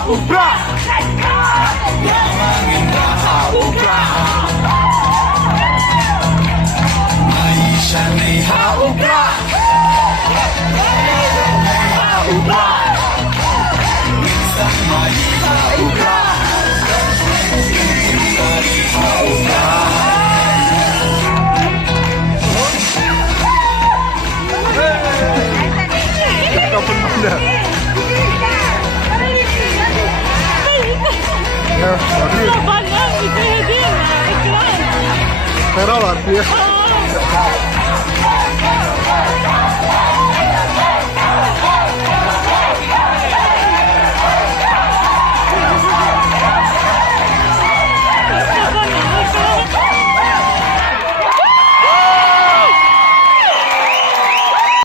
Prah! Prah! Maisha ni Prah! Prah! Minsan may Prah! Kapal benda. Ya, Banyak itu hadiah. Merah lah dia.